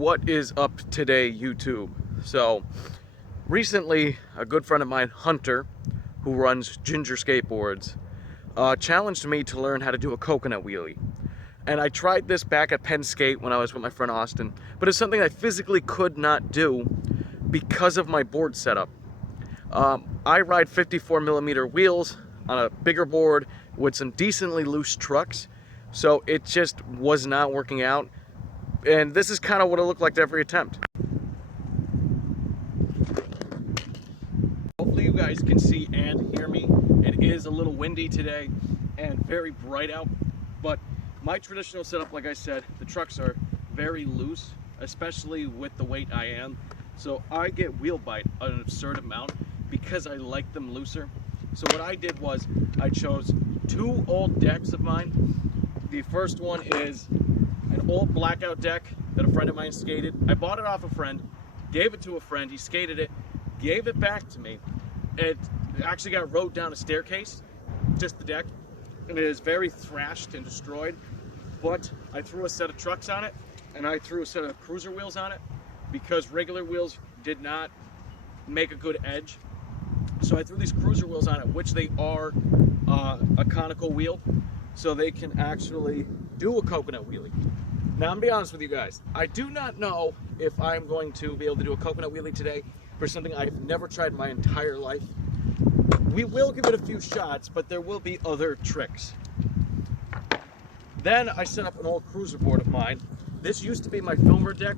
What is up today, YouTube? So, recently, a good friend of mine, Hunter, who runs Ginger Skateboards, challenged me to learn how to do a coconut wheelie. And I tried this back at Penn Skate when I was with my friend Austin, but it's something I physically could not do because of my board setup. I ride 54mm wheels on a bigger board with some decently loose trucks, so it just was not working out. And this is kind of what it looked like to every attempt. Hopefully you guys can see and hear me. It is a little windy today and very bright out, but my traditional setup, like I said, the trucks are very loose, especially with the weight I am. So I get wheel bite an absurd amount because I like them looser. So what I did was I chose two old decks of mine. The first one is an old blackout deck that a friend of mine skated. I bought it off a friend, gave it to a friend, he skated it, gave it back to me. It actually got rode down a staircase, just the deck, and it is very thrashed and destroyed. But I threw a set of trucks on it, and I threw a set of cruiser wheels on it, because regular wheels did not make a good edge. So I threw these cruiser wheels on it, which they are a conical wheel, so they can actually do a coconut wheelie. Now, I'm gonna be honest with you guys. I do not know if I'm going to be able to do a coconut wheelie today for something I've never tried in my entire life. We will give it a few shots, but there will be other tricks. Then I set up an old cruiser board of mine. This used to be my filmer deck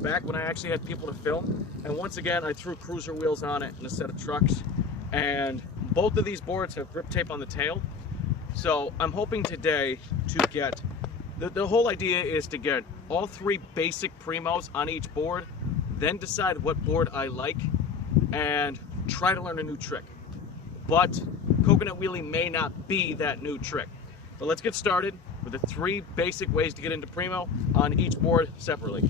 back when I actually had people to film. And once again, I threw cruiser wheels on it and a set of trucks. And both of these boards have grip tape on the tail. So I'm hoping today to get, the whole idea is to get all three basic primos on each board, then decide what board I like and try to learn a new trick. But coconut wheelie may not be that new trick. But let's get started with the three basic ways to get into primo on each board separately.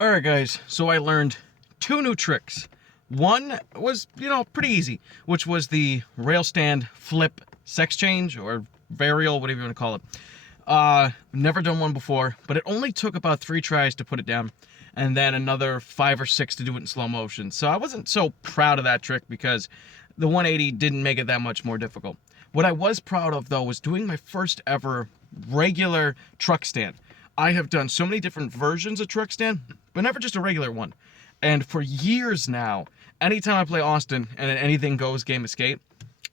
Alright guys, so I learned two new tricks. One was, pretty easy, which was the rail stand flip sex change, or varial, whatever you want to call it. Never done one before, but it only took about 3 tries to put it down, and then another 5 or 6 to do it in slow motion. So I wasn't so proud of that trick because the 180 didn't make it that much more difficult. What I was proud of, though, was doing my first ever regular truck stand. I have done so many different versions of truck stand, but never just a regular one. And for years now, anytime I play Austin and an anything goes game of skate,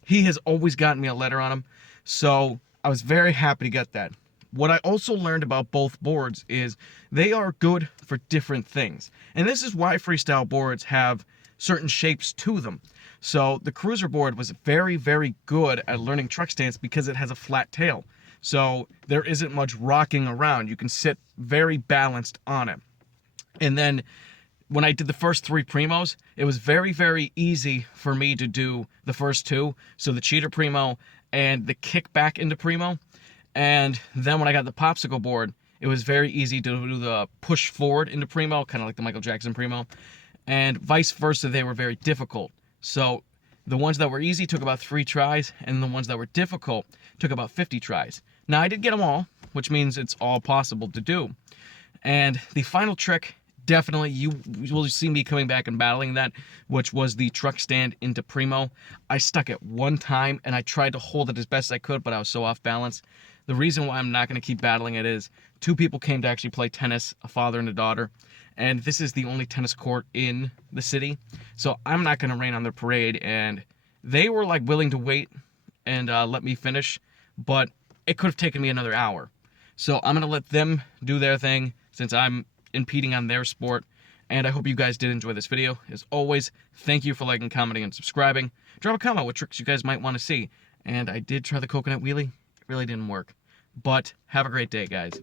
he has always gotten me a letter on him. So I was very happy to get that. What I also learned about both boards is they are good for different things. And this is why freestyle boards have certain shapes to them. So the cruiser board was very, very good at learning truck stands because it has a flat tail. So there isn't much rocking around. You can sit very balanced on it. And then when I did the first 3 primos, it was very, very easy for me to do the first 2. So the cheater primo and the kick back into primo. And then when I got the popsicle board, it was very easy to do the push forward into primo, kind of like the Michael Jackson primo. And vice versa, they were very difficult. So the ones that were easy took about 3 tries, and the ones that were difficult took about 50 tries. Now I did get them all, which means it's all possible to do. And the final trick, definitely you will see me coming back and battling that, which was the truck stand into primo. I stuck it one time and I tried to hold it as best I could, but I was so off balance. The reason why I'm not going to keep battling it is 2 people came to actually play tennis, a father and a daughter, and this is the only tennis court in the city, so I'm not going to rain on their parade. And they were like willing to wait and let me finish, but it could have taken me another hour. So I'm going to let them do their thing since I'm impeding on their sport. And I hope you guys did enjoy this video. As always, thank you for liking, commenting, and subscribing. Drop a comment what tricks you guys might want to see. And I did try the coconut wheelie. It really didn't work. But have a great day, guys.